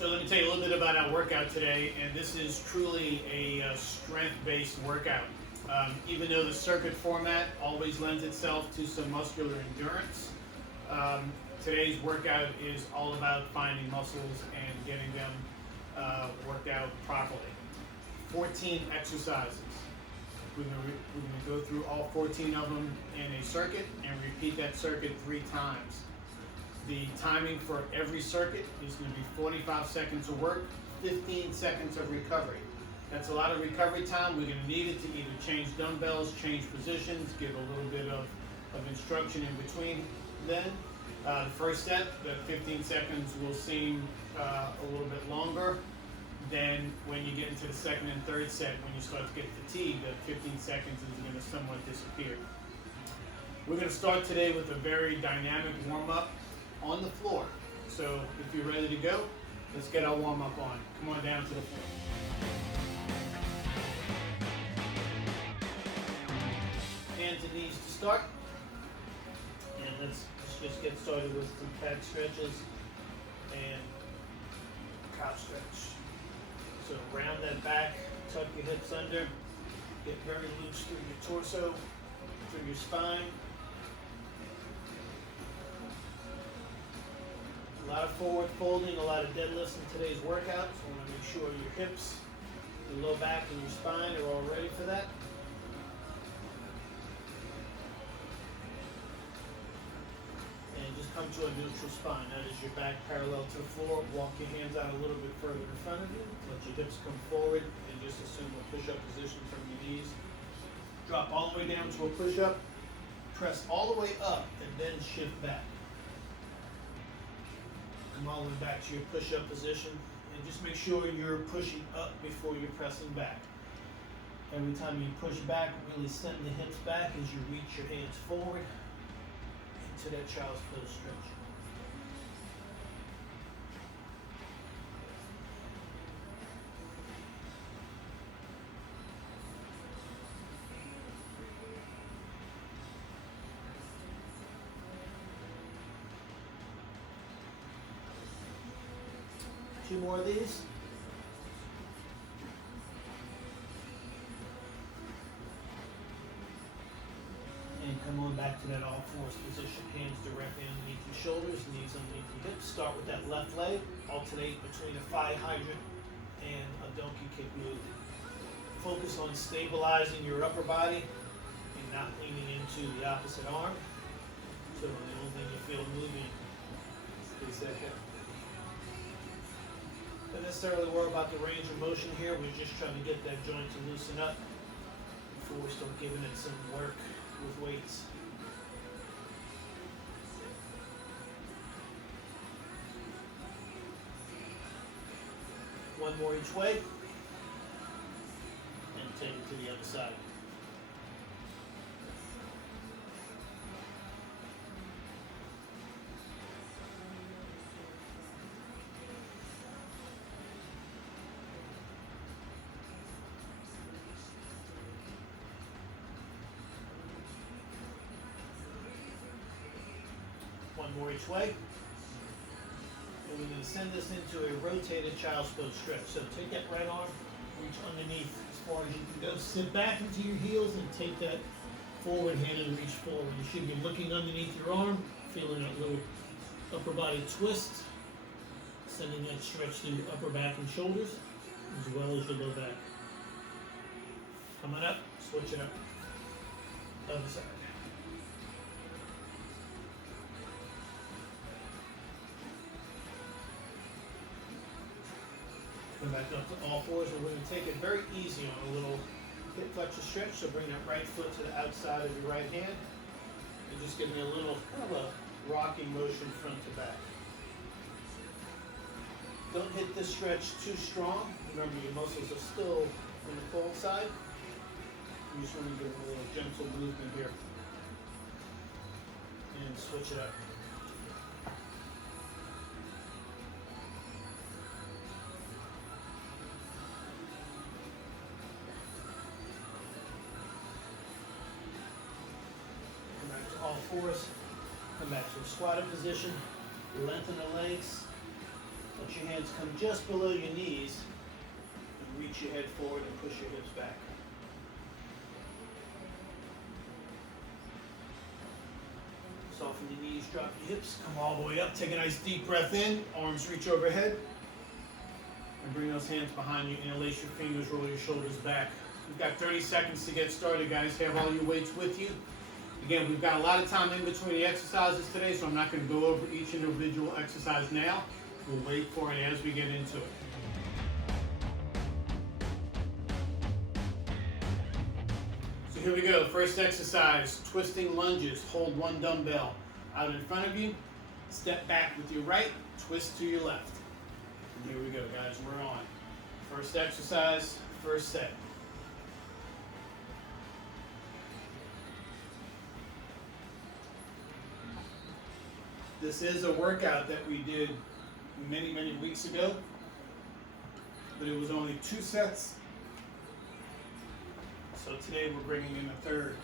So let me tell you a little bit about our workout today, and this is truly a strength-based workout. Even though the circuit format always lends itself to some muscular endurance, today's workout is all about finding muscles and getting them worked out properly. 14 exercises. We're going to go through all 14 of them in a circuit and repeat that circuit 3 times. The timing for every circuit is going to be 45 seconds of work, 15 seconds of recovery. That's a lot of recovery time. We're going to need it to either change dumbbells, change positions, give a little bit of instruction in between then. The first set, the 15 seconds, will seem a little bit longer. Then when you get into the second and third set, when you start to get fatigued, the 15 seconds is going to somewhat disappear. We're going to start today with a very dynamic warm-up on the floor. So if you're ready to go, let's get our warm-up on. Come on down to the floor. Hands and knees to start. And let's just get started with some back stretches and calf stretch. So round that back, tuck your hips under, get very loose through your torso, through your spine. A lot of forward folding, a lot of deadlifts in today's workout, so we want to make sure your hips, your low back, and your spine are all ready for that. And just come to a neutral spine. That is your back parallel to the floor. Walk your hands out a little bit further in front of you. Let your hips come forward and just assume a push-up position from your knees. Drop all the way down to a push-up. Press all the way up and then shift back. Come all the way back to your push-up position, and just make sure you're pushing up before you're pressing back. Every time you push back, really send the hips back as you reach your hands forward into that child's pose stretch. Two more of these. And come on back to that all fours position. Hands directly underneath your shoulders, knees underneath your hips. Start with that left leg. Alternate between a thigh hydrant and a donkey kick move. Focus on stabilizing your upper body and not leaning into the opposite arm. So the only thing you feel moving is that hip. Don't necessarily worry about the range of motion here. We're just trying to get that joint to loosen up before we start giving it some work with weights. One more each way, and take it to the other side. One more each way. And we're going to send this into a rotated child's pose stretch. So take that right arm, reach underneath as far as you can go. Sit back into your heels and take that forward hand and reach forward. You should be looking underneath your arm, feeling that little upper body twist, sending that stretch through your upper back and shoulders, as well as your low back. Coming up, switch it up. Other side. Come back up to all fours, and we're going to take it very easy on a little hip flexor stretch. So bring that right foot to the outside of your right hand, and just give me a little kind of a rocking motion front to back. Don't hit this stretch too strong. Remember, your muscles are still on the cold side. You just want to give a little gentle movement here, and switch it up. All fours, come back to a squatted position, lengthen the legs, Let your hands come just below your knees and reach your head forward and push your hips back. Soften your knees, drop your hips, come all the way up. Take a nice deep breath in, arms reach overhead. And bring those hands behind you, interlace your fingers, roll your shoulders back. We've got 30 seconds to get started, guys. Have all your weights with you. Again, we've got a lot of time in between the exercises today, so I'm not going to go over each individual exercise now. We'll wait for it as we get into it. So here we go. First exercise, twisting lunges. Hold one dumbbell out in front of you. Step back with your right, twist to your left. And here we go, guys. We're on. First exercise, first set. This is a workout that we did many, many weeks ago, but it was only 2 sets. So today we're bringing in a third.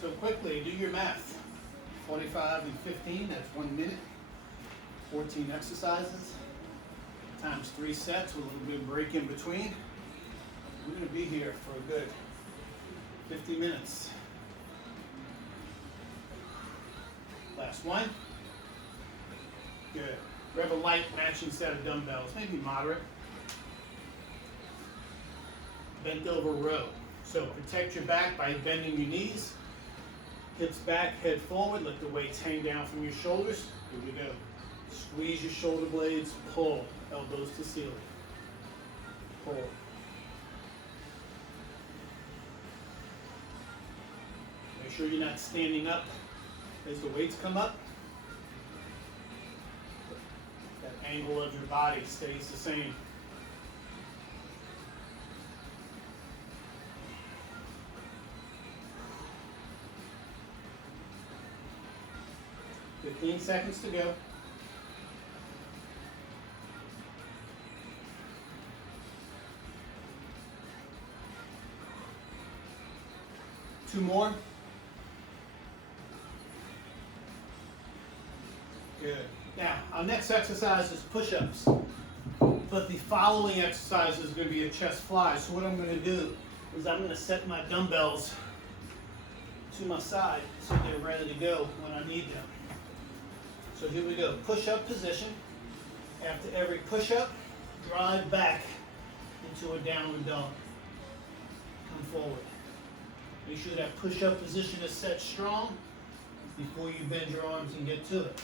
So quickly, do your math. 45 and 15, that's 1 minute. 14 exercises, times 3 sets with a little bit of break in between. We're going to be here for a good 50 minutes. Last one. Good. Grab a light matching set of dumbbells, maybe moderate. Bent over row. So protect your back by bending your knees. Hips back, head forward. Let the weights hang down from your shoulders. Here we go. Squeeze your shoulder blades. Pull. Elbows to ceiling. Pull. Make sure you're not standing up as the weights come up. That angle of your body stays the same. "15 seconds to go." Two more. Good. Now, our next exercise is push-ups, but the following exercise is going to be a chest fly. So what I'm going to do is I'm going to set my dumbbells to my side so they're ready to go when I need them. So here we go. Push-up position. After every push-up, drive back into a downward dog. Come forward. Make sure that push-up position is set strong before you bend your arms and get to it.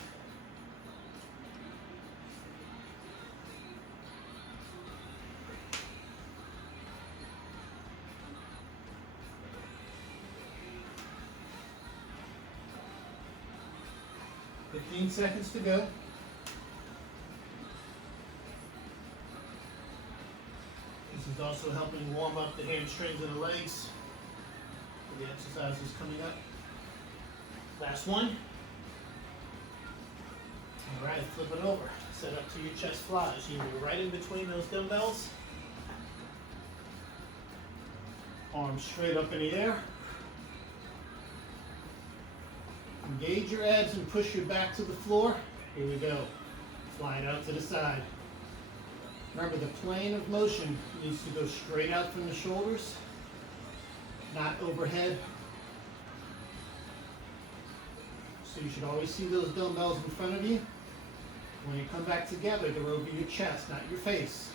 "15 seconds to go." This is also helping warm up the hamstrings and the legs for the exercises coming up. Last one. All right, flip it over. Set up to your chest flies. You move right in between those dumbbells. Arms straight up in the air. Engage your abs and push your back to the floor. Here we go. Fly it out to the side. Remember, the plane of motion needs to go straight out from the shoulders, not overhead. So you should always see those dumbbells in front of you. When you come back together, they're over your chest, not your face.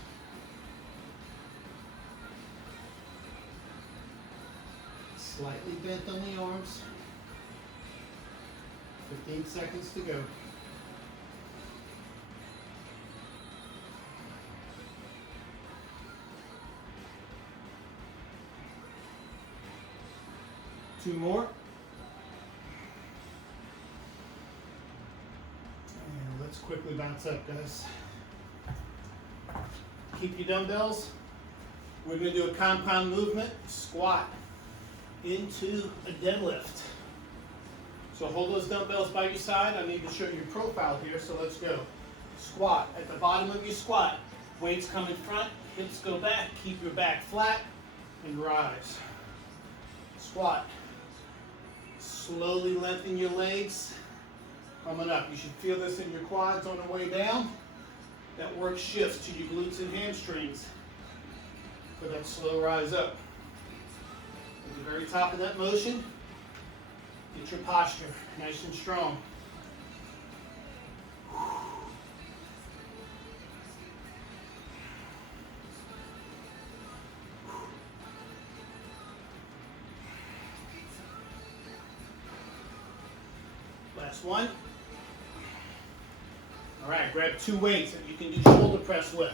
Slightly bent on the arms. 15 seconds to go. Two more. And let's quickly bounce up, guys. Keep your dumbbells. We're going to do a compound movement, squat into a deadlift. So hold those dumbbells by your side. I need to show your profile here, so let's go. Squat. At the bottom of your squat, weights come in front, hips go back, keep your back flat, and rise. Squat. Slowly lengthen your legs Coming up, you should feel this in your quads on the way down. That work shifts to your glutes and hamstrings for that slow rise up. At the very top of that motion, get your posture nice and strong. Last one. All right, grab 2 weights that you can do shoulder press with.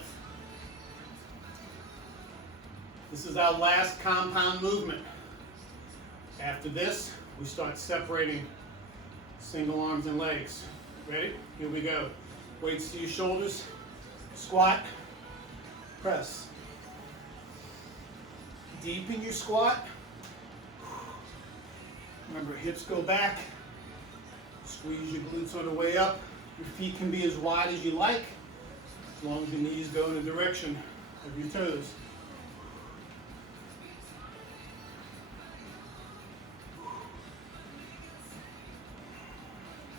This is our last compound movement. After this, we start separating single arms and legs. Ready? Here we go. Weights to your shoulders, squat, press. Deep in your squat. Remember, hips go back. Squeeze your glutes on the way up. Your feet can be as wide as you like, as long as your knees go in the direction of your toes.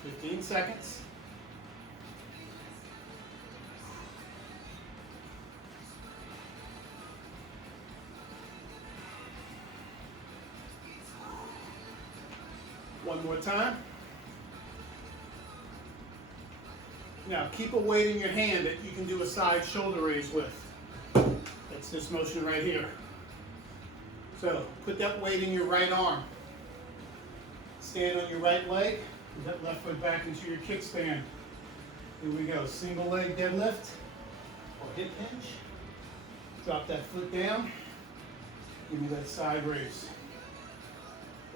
"15 seconds. One more time. Now keep a weight in your hand that you can do a side shoulder raise with. That's this motion right here. So put that weight in your right arm. Stand on your right leg. Put that left foot back into your kickstand. Here we go. Single leg deadlift or hip hinge. Drop that foot down. Give me that side raise.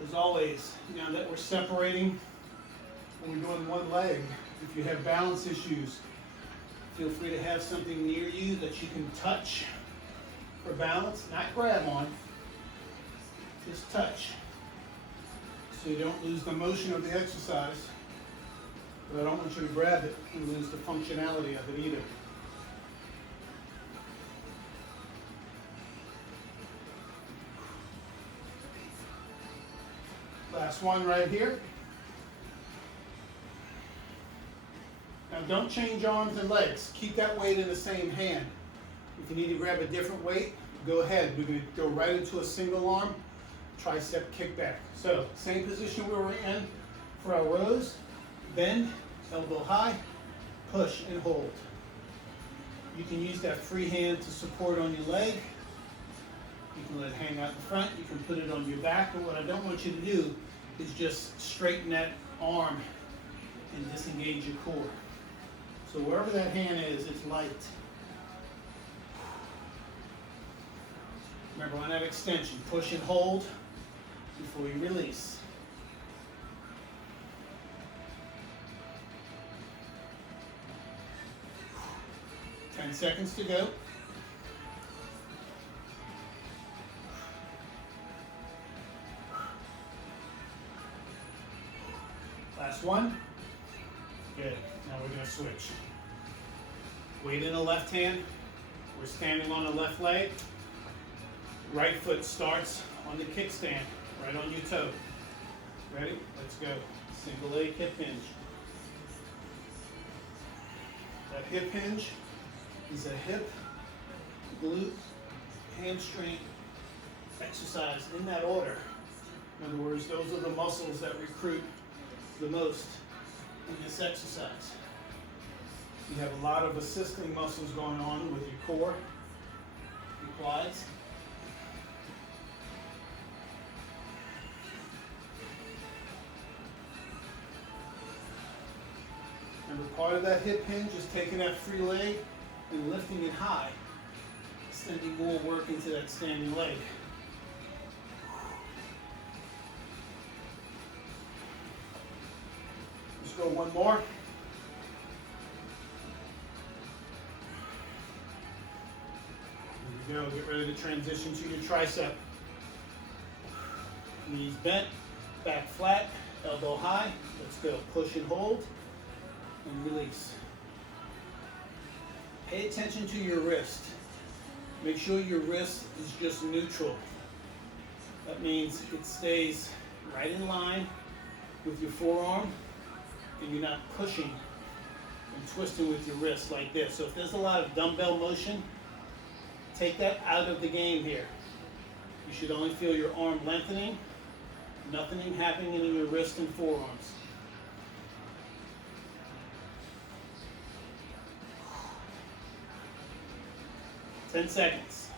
As always, now that we're separating when we're doing one leg, if you have balance issues, feel free to have something near you that you can touch for balance, not grab on, just touch. So you don't lose the motion of the exercise, but I don't want you to grab it and lose the functionality of it either. Last one right here. Now don't change arms and legs. Keep that weight in the same hand. If you need to grab a different weight, go ahead. We're going to go right into a single arm tricep kickback. So same position we were in for our rows. Bend, elbow high, push and hold. You can use that free hand to support on your leg. You can let it hang out in front. You can put it on your back. But what I don't want you to do is just straighten that arm and disengage your core. So wherever that hand is, it's light. Remember on that extension, push and hold before you release. Ten seconds to go. Last one. Good. Now we're going to switch. Weight in the left hand. We're standing on the left leg. Right foot starts on the kickstand, right on your toe. Ready? Let's go. Single leg hip hinge. That hip hinge is a hip, glute, hamstring exercise in that order. In other words, those are the muscles that recruit the most in this exercise. You have a lot of assisting muscles going on with your core, your quads. Remember, part of that hip hinge is taking that free leg and lifting it high, sending more work into that standing leg. Let's go one more. Here we go. Get ready to transition to your tricep. Knees bent, back flat, elbow high. Let's go. Push and hold and release. Pay attention to your wrist. Make sure your wrist is just neutral. That means it stays right in line with your forearm and you're not pushing and twisting with your wrist like this. So if there's a lot of dumbbell motion, take that out of the game here. You should only feel your arm lengthening, nothing happening in your wrist and forearms. Ten seconds.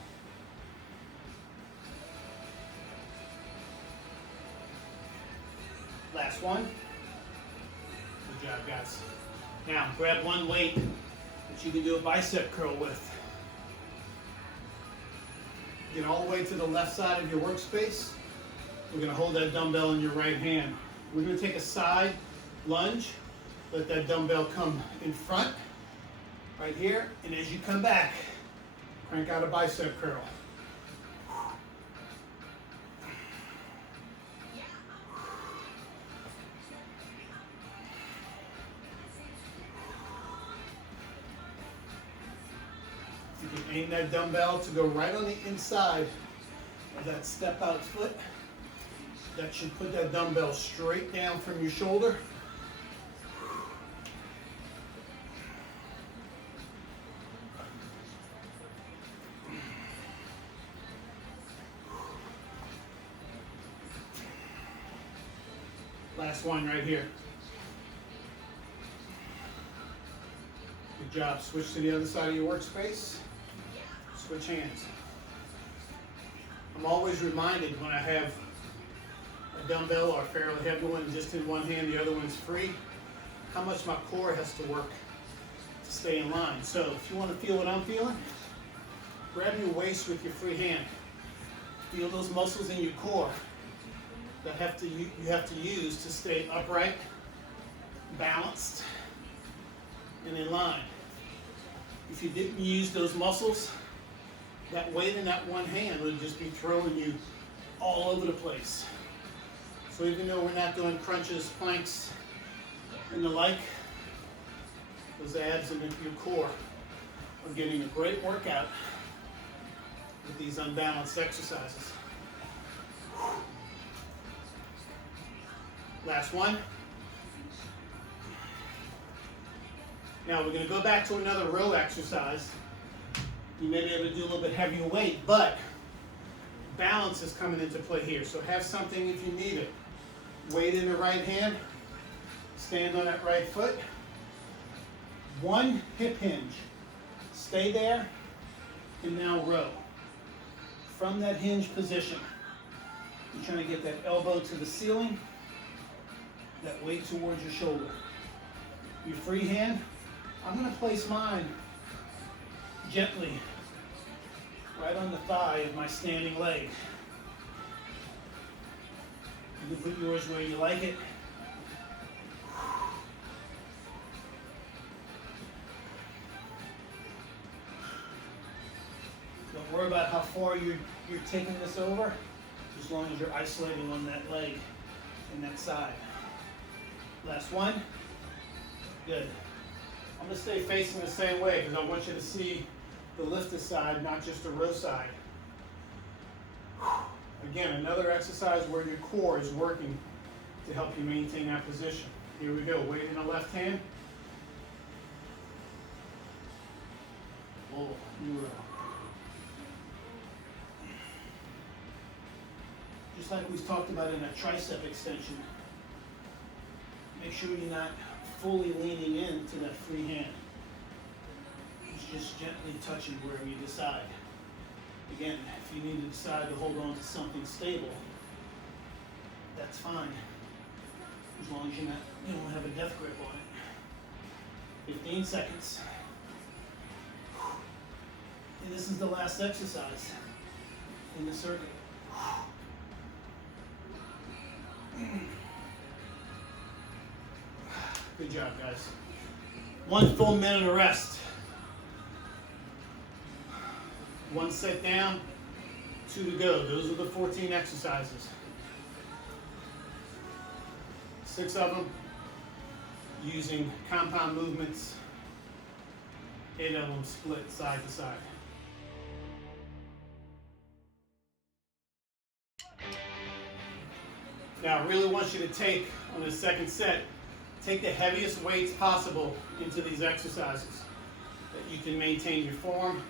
Last one. Good job, guys. Now, grab one weight that you can do a bicep curl with. Get all the way to the left side of your workspace. We're going to hold that dumbbell in your right hand. We're going to take a side lunge. Let that dumbbell come in front, right here. And as you come back, crank out a bicep curl. You can aim that dumbbell to go right on the inside of that step out foot. That should put that dumbbell straight down from your shoulder. Last one right here. Good job. Switch to the other side of your workspace. Switch hands. I'm always reminded when I have a dumbbell or a fairly heavy one just in one hand, the other one's free, how much my core has to work to stay in line. So if you want to feel what I'm feeling, grab your waist with your free hand. Feel those muscles in your core that you have to use to stay upright, balanced, and in line. If you didn't use those muscles, that weight in that one hand would just be throwing you all over the place. So even though we're not doing crunches, planks, and the like, those abs and your core are getting a great workout with these unbalanced exercises. Last one. Now we're going to go back to another row exercise. You may be able to do a little bit heavier weight, but balance is coming into play here. So have something if you need it. Weight in the right hand. Stand on that right foot. One hip hinge. Stay there, and now row. From that hinge position, you're trying to get that elbow to the ceiling, that weight towards your shoulder. Your free hand, I'm going to place mine gently right on the thigh of my standing leg. You can put yours where you like it. Don't worry about how far you're taking this over, as long as you're isolating on that leg and that side. Last one. Good. I'm going to stay facing the same way because I want you to see the lifted side, not just the row side. Again, another exercise where your core is working to help you maintain that position. Here we go. Weight in the left hand. Whoa, new row. Just like we talked about in a tricep extension, make sure you're not fully leaning into that free hand. It's just gently touching wherever you decide. Again, if you need to decide to hold on to something stable, that's fine. As long as you don't have a death grip on it. 15 seconds. And this is the last exercise in the circuit. Good job, guys. 1 full minute of rest. 1 set down, 2 to go. Those are the 14 exercises. 6 of them using compound movements, 8 of them split side to side. Now I really want you to take, on the second set, take the heaviest weights possible into these exercises that you can maintain your form,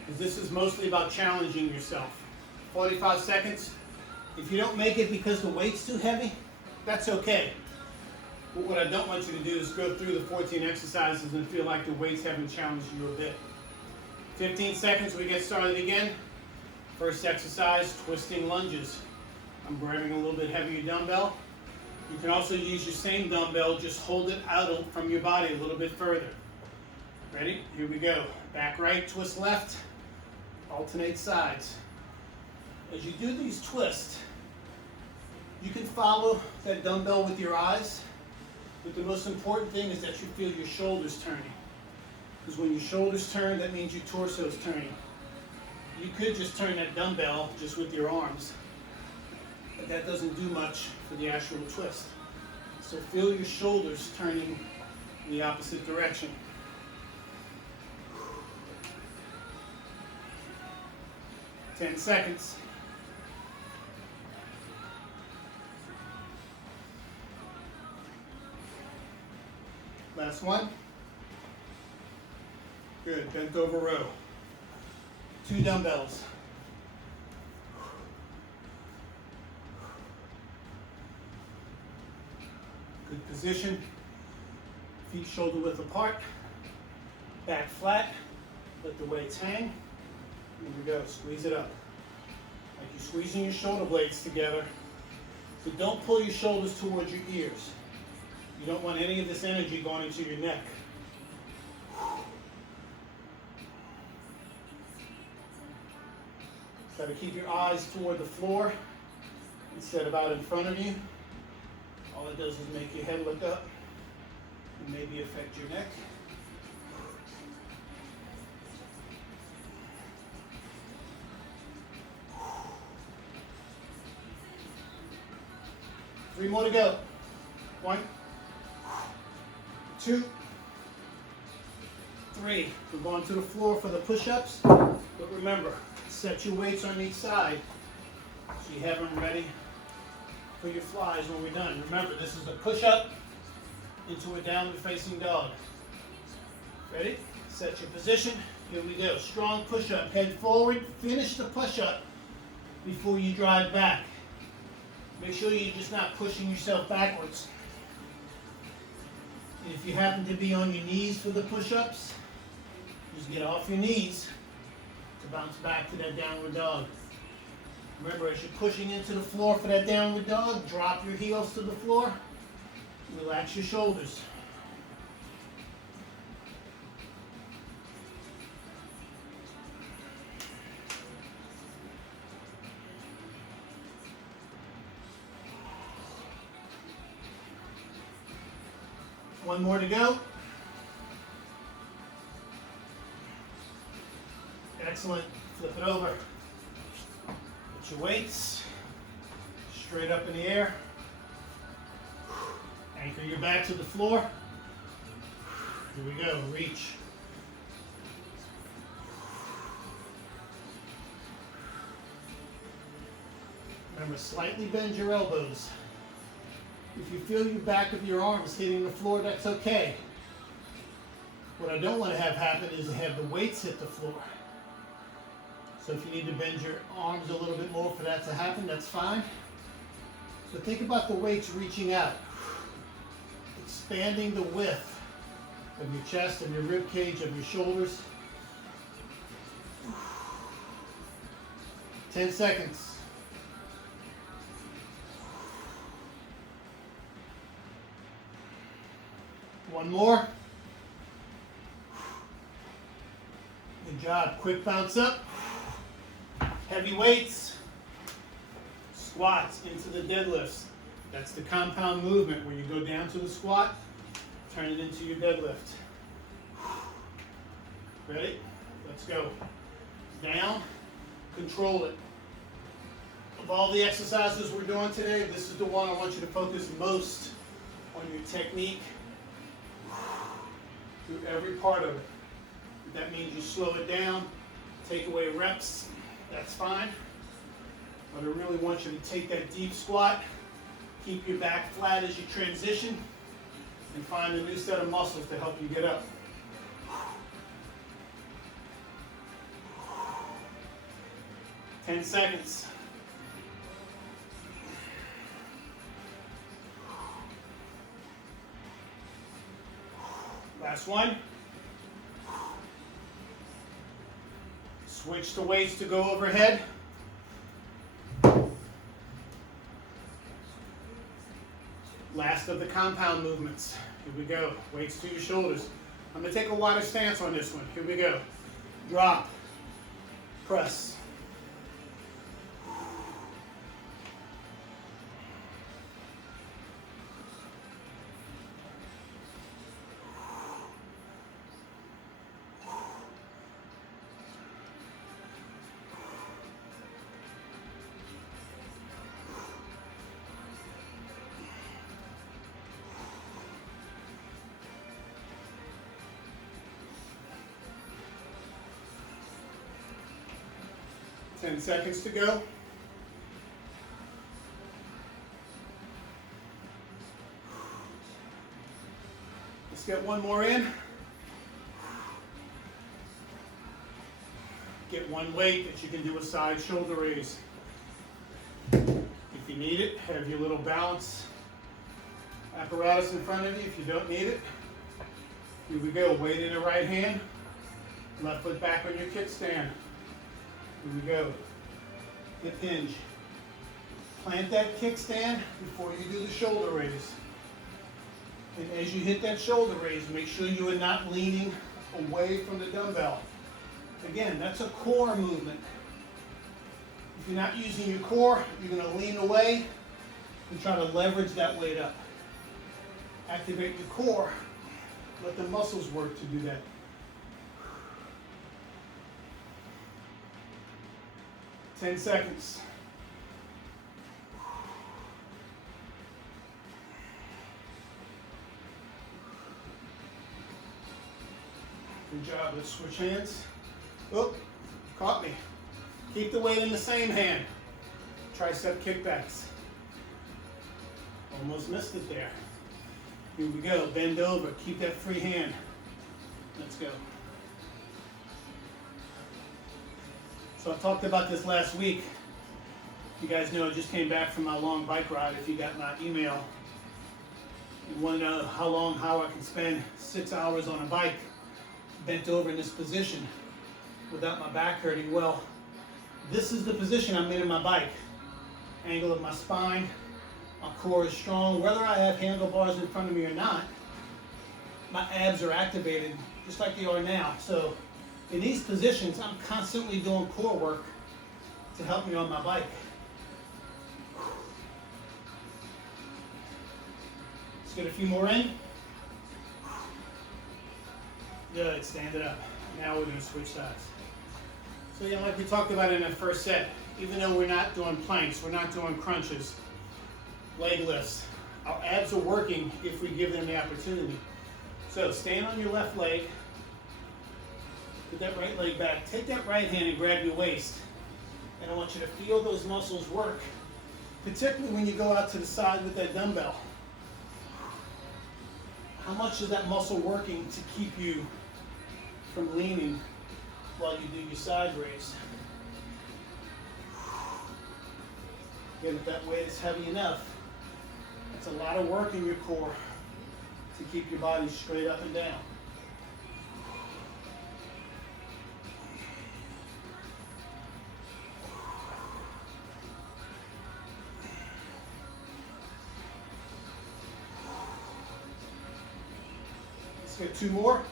because this is mostly about challenging yourself. 45 seconds. If you don't make it because the weight's too heavy, that's okay. But what I don't want you to do is go through the 14 exercises and feel like the weights haven't challenged you a bit. 15 seconds, we get started again. First exercise, twisting lunges. I'm grabbing a little bit heavier dumbbell. You can also use your same dumbbell, just hold it out from your body a little bit further. Ready? Here we go. Back right, twist left, alternate sides. As you do these twists, you can follow that dumbbell with your eyes, but the most important thing is that you feel your shoulders turning. Because when your shoulders turn, that means your torso is turning. You could just turn that dumbbell just with your arms, but that doesn't do much for the actual twist. So feel your shoulders turning in the opposite direction. Ten seconds. Last one. Good, bent over row. 2 dumbbells. Good position. Feet shoulder width apart. Back flat. Let the weights hang. Here we go, squeeze it up. Like you're squeezing your shoulder blades together. So don't pull your shoulders towards your ears. You don't want any of this energy going into your neck. Try to keep your eyes toward the floor instead of out in front of you. All it does is make your head look up and maybe affect your neck. Three more to go. 1, 2, 3. We're going to the floor for the push-ups, but remember, set your weights on each side so you have them ready for your flies when we're done. Remember, this is a push-up into a downward facing dog. Ready? Set your position. Here we go. Strong push-up. Head forward. Finish the push-up before you drive back. Make sure you're just not pushing yourself backwards. And if you happen to be on your knees for the push-ups, just get off your knees to bounce back to that downward dog. Remember, as you're pushing into the floor for that downward dog, drop your heels to the floor, relax your shoulders. One more to go. Excellent. Flip it over. Put your weights straight up in the air. Anchor your back to the floor. Here we go. Reach. Remember, slightly bend your elbows. If you feel your back of your arms hitting the floor, that's okay. What I don't want to have happen is to have the weights hit the floor. So if you need to bend your arms a little bit more for that to happen, that's fine. But think about the weights reaching out, expanding the width of your chest, of your rib cage, of your shoulders. 10 seconds. One more. Good job. Quick bounce up. Heavy weights. Squats into the deadlifts. That's the compound movement where you go down to the squat, turn it into your deadlift. Ready? Let's go. Down. Control it. Of all the exercises we're doing today, this is the one I want you to focus most on your technique. Through every part of it. If that means you slow it down, take away reps, that's fine. But I really want you to take that deep squat, keep your back flat as you transition, and find a new set of muscles to help you get up. Ten seconds. Last one. Switch the weights to go overhead. Last of the compound movements. Here we go. Weights to your shoulders. I'm going to take a wider stance on this one. Here we go. Drop. Press. 10 seconds to go. Let's get one more in. Get one weight that you can do a side shoulder raise. If you need it, have your little balance apparatus in front of you. If you don't need it, here we go. Weight in the right hand, left foot back on your kickstand. Here we go. Hip hinge. Plant that kickstand before you do the shoulder raise. And as you hit that shoulder raise, make sure you are not leaning away from the dumbbell. Again, that's a core movement. If you're not using your core, you're going to lean away and try to leverage that weight up. Activate your core. Let the muscles work to do that. 10 seconds. Good job. Let's switch hands. Oh, caught me. Keep the weight in the same hand. Tricep kickbacks. Almost missed it there. Here we go. Bend over. Keep that free hand. Let's go. So I talked about this last week. You guys know I just came back from my long bike ride. If you got my email, you want to know how I can spend 6 hours on a bike bent over in this position without my back hurting. Well, this is the position I'm in my bike. Angle of my spine, my core is strong. Whether I have handlebars in front of me or not, my abs are activated just like they are now. So in these positions, I'm constantly doing core work to help me on my bike. Let's get a few more in. Good, stand it up. Now we're going to switch sides. So yeah, like we talked about in the first set, even though we're not doing planks, we're not doing crunches, leg lifts, our abs are working if we give them the opportunity. So stand on your left leg, put that right leg back, take that right hand and grab your waist. And I want you to feel those muscles work, particularly when you go out to the side with that dumbbell. How much is that muscle working to keep you from leaning while you do your side raise? Again, if that weight is heavy enough, it's a lot of work in your core to keep your body straight up and down. Let's get two more.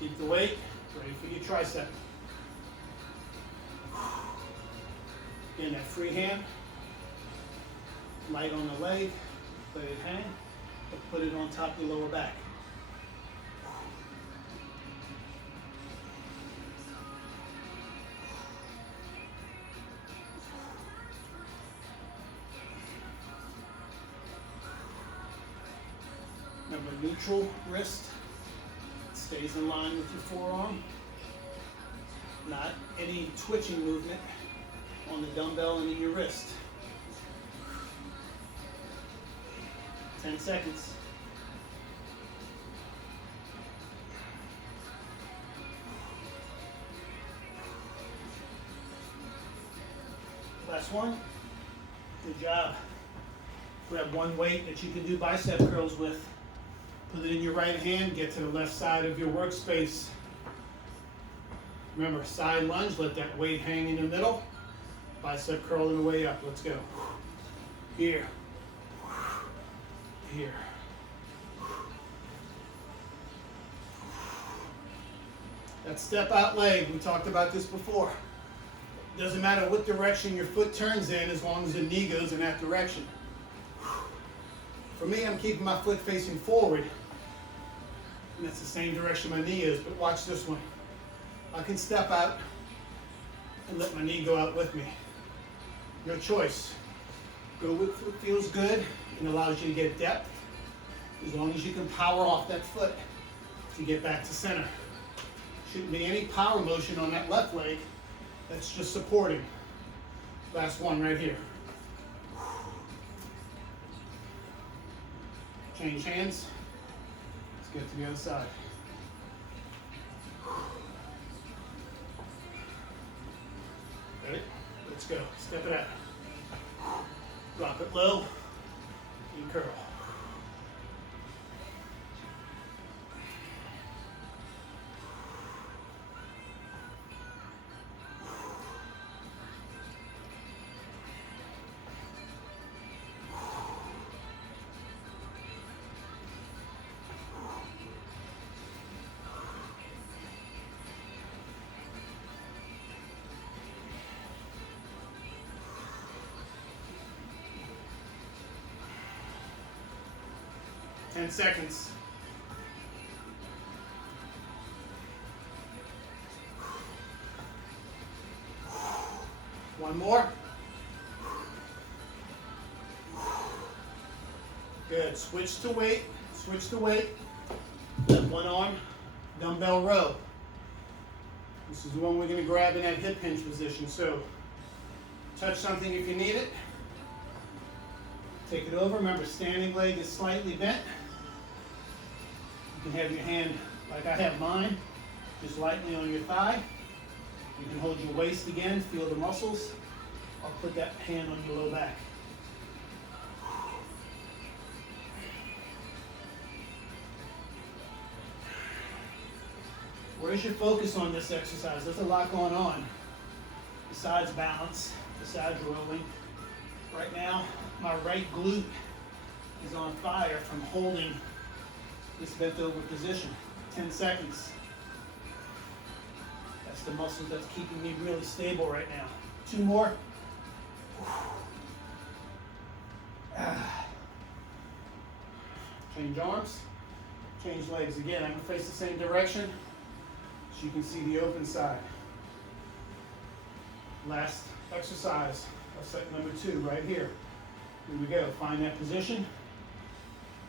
Keep the weight, ready for your tricep. Again, that free hand, light on the leg, let it hang, but put it on top of the lower back. Remember, neutral wrist stays in line with your forearm. Not any twitching movement on the dumbbell and in your wrist. 10 seconds. Last one. Good job. Grab one weight that you can do bicep curls with. Put it in your right hand, get to the left side of your workspace. Remember, side lunge, let that weight hang in the middle. Bicep curl on the way up. Let's go. Here. Here. That step out leg, we talked about this before. Doesn't matter what direction your foot turns in as long as the knee goes in that direction. For me, I'm keeping my foot facing forward. And that's the same direction my knee is, but watch this one. I can step out and let my knee go out with me. Your choice. Go with what feels good and allows you to get depth, as long as you can power off that foot to get back to center. Shouldn't be any power motion on that left leg. That's just supporting. Last one right here. Change hands. Let's get to the other side. Ready? Let's go. Step it out. Drop it low and curl. Ten seconds. One more. Good. Switch to weight. Switch to weight. That one arm dumbbell row. This is the one we're going to grab in that hip hinge position. So touch something if you need it. Take it over. Remember, standing leg is slightly bent. You can have your hand, like I have mine, just lightly on your thigh. You can hold your waist again, feel the muscles. I'll put that hand on your low back. Where's your focus on this exercise? There's a lot going on. Besides balance, besides rolling. Right now, my right glute is on fire from holding this bent over position. 10 seconds. That's the muscle that's keeping me really stable right now. Two more. Change arms, change legs. Again, I'm going to face the same direction so you can see the open side. Last exercise, set number 2 right here. Here we go. Find that position.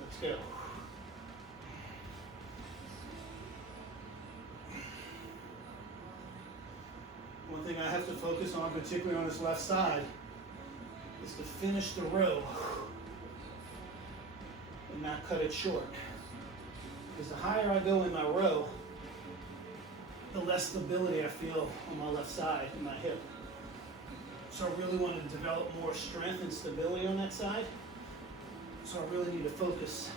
Let's go. One thing I have to focus on, particularly on this left side, is to finish the row and not cut it short. Because the higher I go in my row, the less stability I feel on my left side in my hip. So I really want to develop more strength and stability on that side. So I really need to focus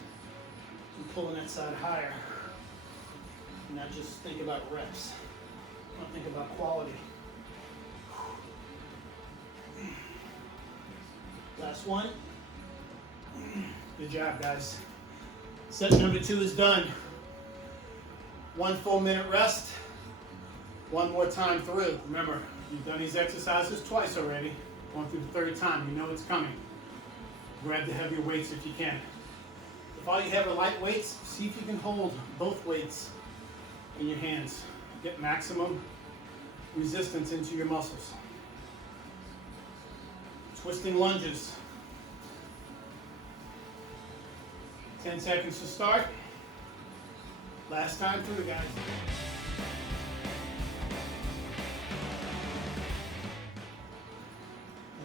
on pulling that side higher and not just think about reps. I want to think about quality. Last one. Good job, guys. Set number 2 is done. 1 full minute rest. One more time through. Remember, you've done these exercises twice already. Going through the 3rd time, you know it's coming. Grab the heavier weights if you can. If all you have are light weights, see if you can hold both weights in your hands. Get maximum resistance into your muscles. Twisting lunges. 10 seconds to start. Last time through, guys.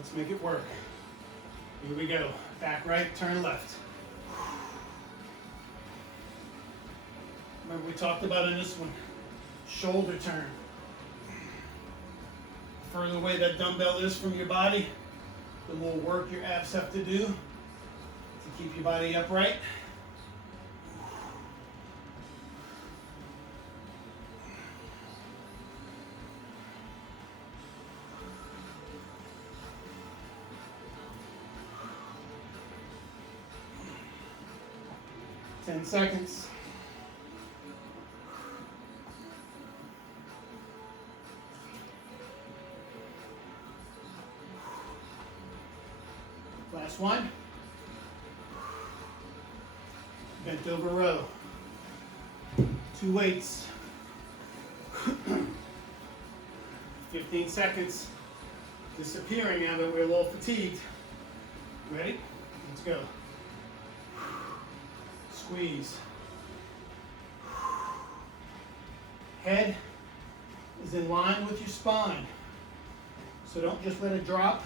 Let's make it work. Here we go. Back right, turn left. Remember we talked about in this one, shoulder turn. The further away that dumbbell is from your body, the more work your abs have to do to keep your body upright. Ten seconds. Last one. Bent over row. 2 weights. 15 seconds. Disappearing now that we're a little fatigued. Ready? Let's go. Squeeze. Head is in line with your spine. So don't just let it drop,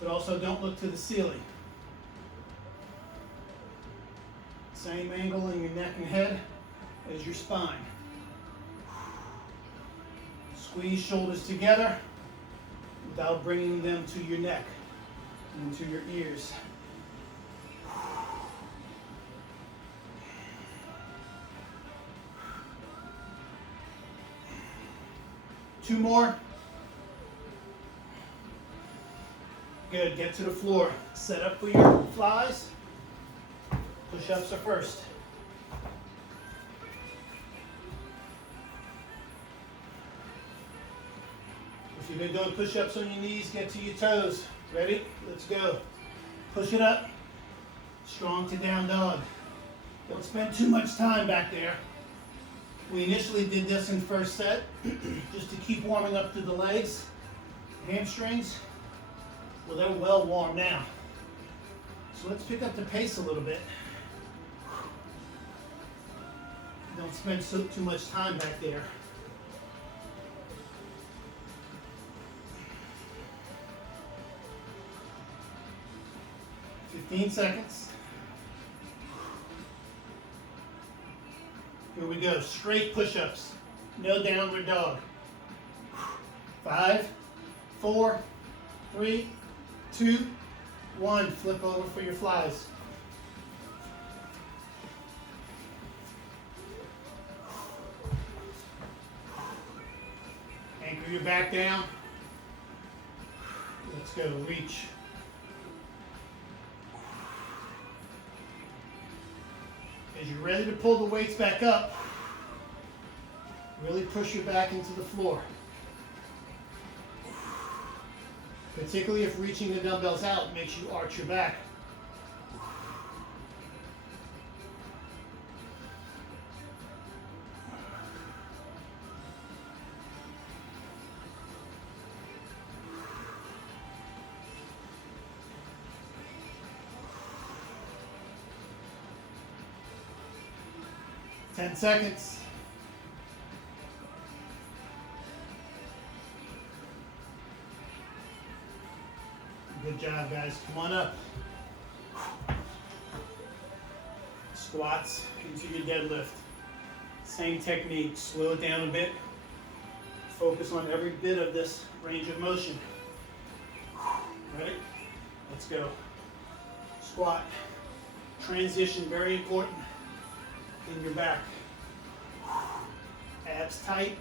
but also don't look to the ceiling. Same angle in your neck and head as your spine. Squeeze shoulders together without bringing them to your neck and to your ears. Two more. Good, get to the floor. Set up for your flies. Push-ups are first. If you've been doing push-ups on your knees, get to your toes. Ready? Let's go. Push it up. Strong to down dog. Don't spend too much time back there. We initially did this in first set, just to keep warming up to the legs, hamstrings. Well, they're well warm now. So let's pick up the pace a little bit. Don't spend too much time back there. "15 seconds. Here we go, straight push-ups, no downward dog. 5, 4, 3, 2, 1. Flip over for your flies. Anchor your back down. Let's go, reach. As you're ready to pull the weights back up, really push your back into the floor. Particularly if reaching the dumbbells out makes you arch your back. "10 seconds. Good job, guys. Come on up. Squats into your deadlift. Same technique. Slow it down a bit. Focus on every bit of this range of motion. Ready? Let's go. Squat. Transition, very important. In your back. Abs tight.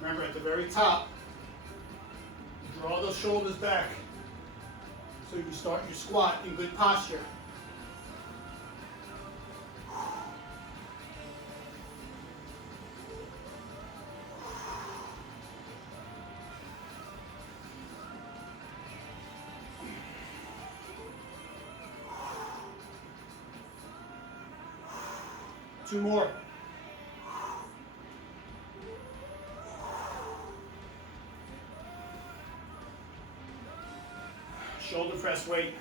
Remember, at the very top, draw those shoulders back so you start your squat in good posture. Two more. Shoulder press weight.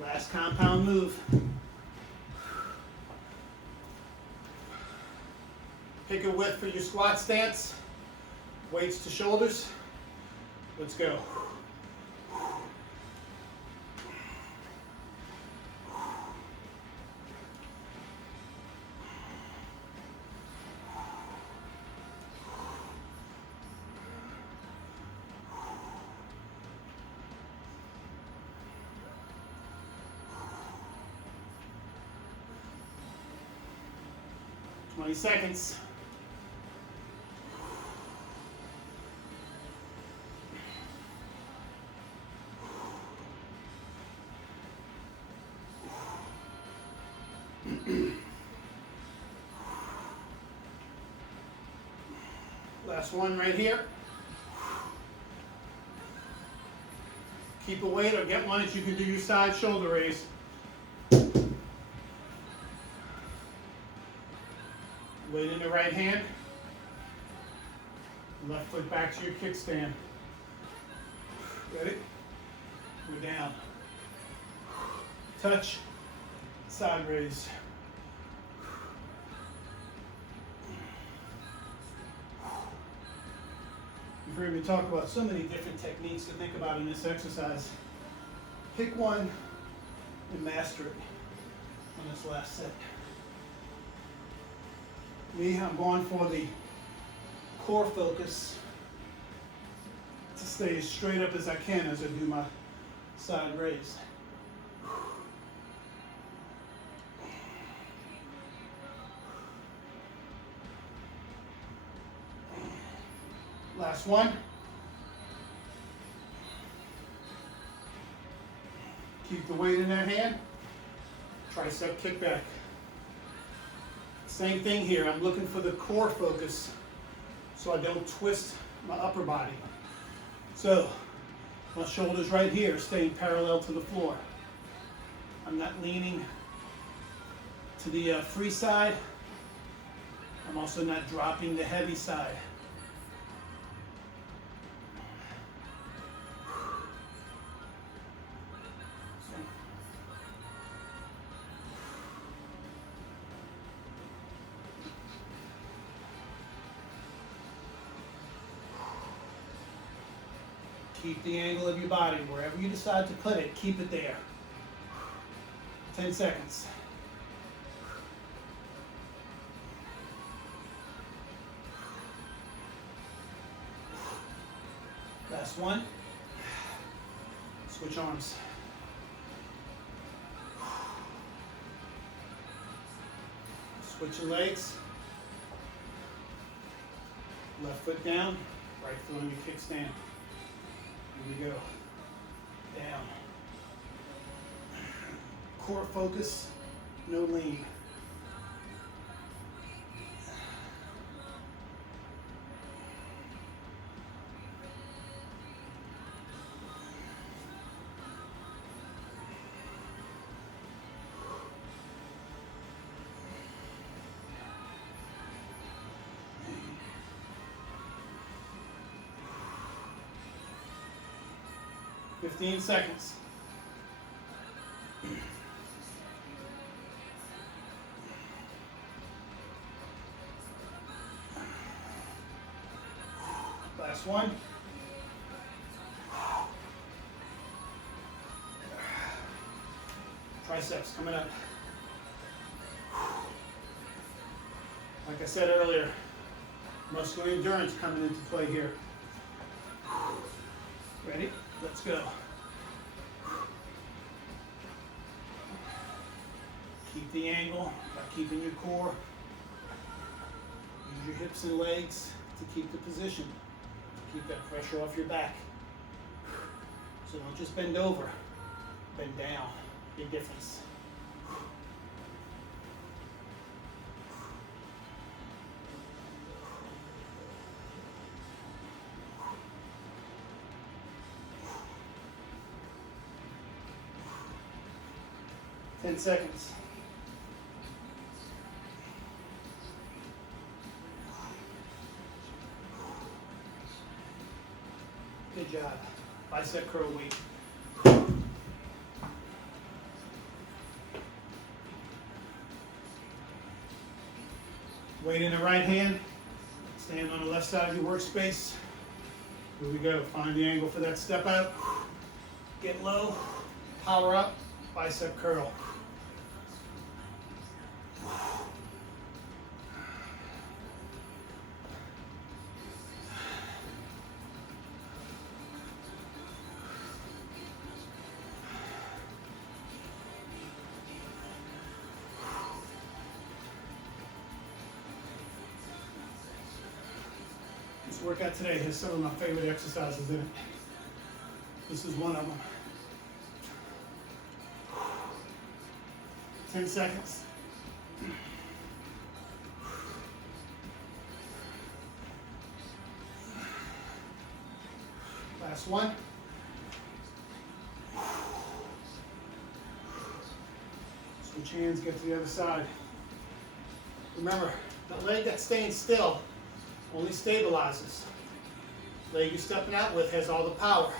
Last compound move. Pick a width for your squat stance. Weights to shoulders. Let's go. Seconds. Last one right here. Keep a weight or get one that you can do your side shoulder raise. Weight in the right hand. Left foot back to your kickstand. Ready? Go down. Touch. Side raise. You've heard me talk about so many different techniques to think about in this exercise. Pick one and master it on this last set. Me, I'm going for the core focus to stay as straight up as I can as I do my side raise. Last one. Keep the weight in that hand. Tricep kickback. Same thing here. I'm looking for the core focus so I don't twist my upper body. So my shoulders right here staying parallel to the floor. I'm not leaning to the free side. I'm also not dropping the heavy side. Keep the angle of your body. Wherever you decide to put it, keep it there. 10 seconds. Last one. Switch arms. Switch your legs. Left foot down, right foot on your kickstand. Here we go. Down. Core focus, no lean. Fifteen seconds. Last one. Triceps coming up. Like I said earlier, muscular endurance coming into play here. Ready? Let's go. Keep the angle by keeping your core. Use your hips and legs to keep the position. Keep that pressure off your back. So don't just bend over, bend down. Big difference. Ten seconds. Good job. Bicep curl weight. Weight in the right hand. Stand on the left side of your workspace. Here we go. Find the angle for that step out. Get low. Power up. Bicep curl. This workout today has some of my favorite exercises in it. This is one of them. 10 seconds. Last one. Switch hands, get to the other side. Remember, the leg that's staying still only stabilizes. Leg you're stepping out with has all the power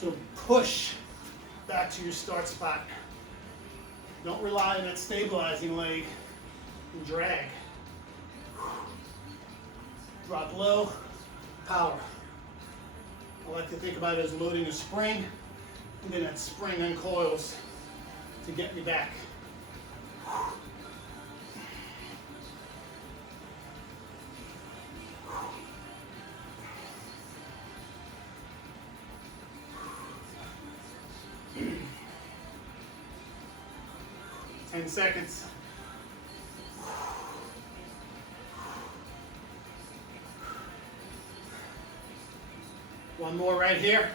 to push back to your start spot. Don't rely on that stabilizing leg and drag. Drop low, power. I like to think about it as loading a spring, and then that spring uncoils to get me back. Ten seconds. One more right here.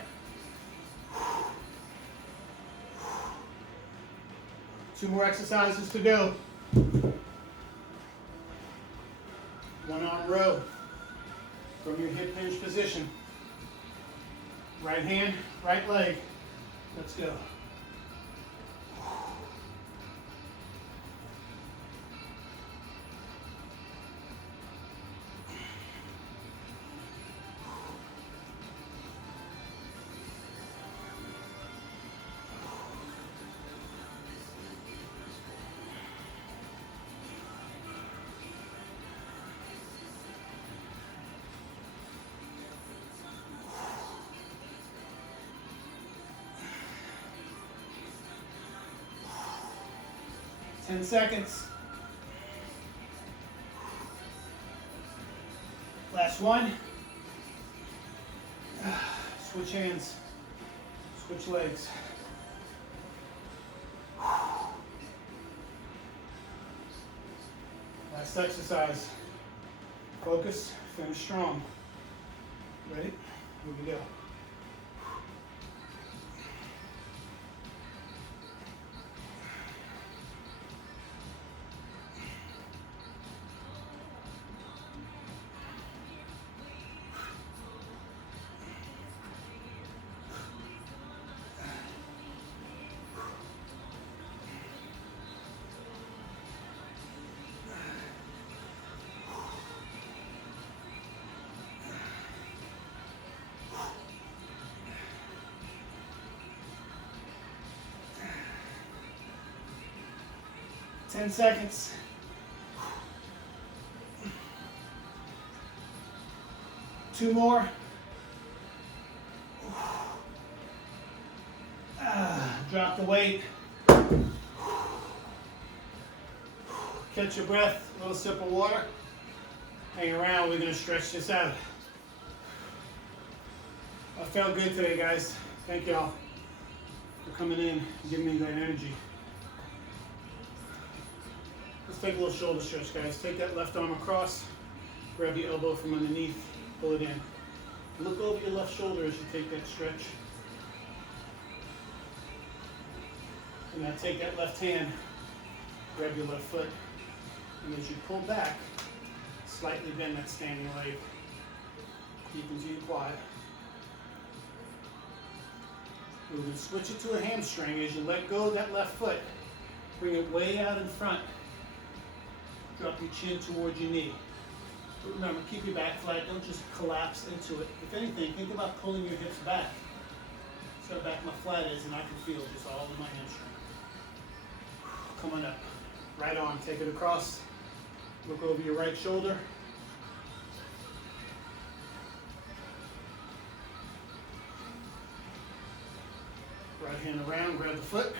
Two more exercises to go. One arm row from your hip hinge position. Right hand, right leg. Let's go. Ten seconds. Last one. Switch hands. Switch legs. Last exercise. Focus, finish strong. Ready? Here we go. 10 seconds. Two more. Drop the weight. Catch your breath, a little sip of water. Hang around, we're gonna stretch this out. I felt good today, guys. Thank y'all for coming in and giving me that energy. Let's take a little shoulder stretch, guys. Take that left arm across, grab your elbow from underneath, pull it in. Look over your left shoulder as you take that stretch. And now take that left hand, grab your left foot, and as you pull back, slightly bend that standing leg. Keep until you quiet. We're going to switch it to a hamstring. As you let go of that left foot, bring it way out in front. Drop your chin towards your knee. But remember, keep your back flat. Don't just collapse into it. If anything, think about pulling your hips back. See how back my flat is, and I can feel just all in my hamstring. Coming up. Right arm, take it across. Look over your right shoulder. Right hand around, grab the foot.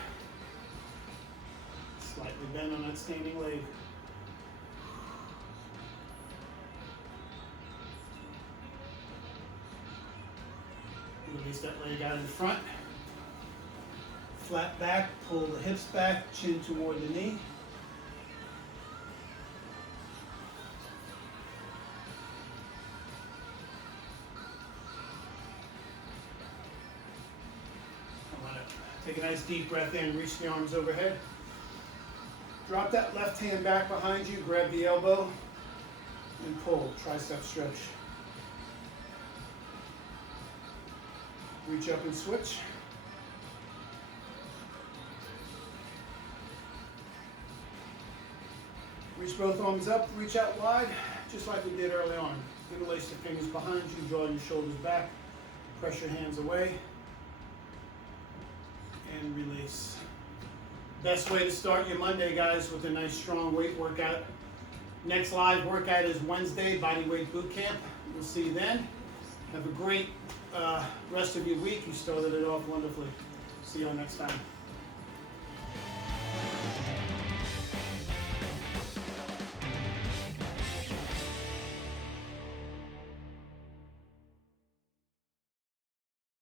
Slightly bend on that standing leg. Release that leg out in front. Flat back, pull the hips back, chin toward the knee. Take a nice deep breath in, reach the arms overhead. Drop that left hand back behind you, grab the elbow, and pull, tricep stretch. Reach up and switch. Reach both arms up, reach out wide, just like we did early on. Interlace the fingers behind you, draw your shoulders back, press your hands away, and release. Best way to start your Monday, guys, with a nice strong weight workout. Next live workout is Wednesday, bodyweight boot camp. We'll see you then. Have a great rest of your week. You started it off wonderfully. See you all next time.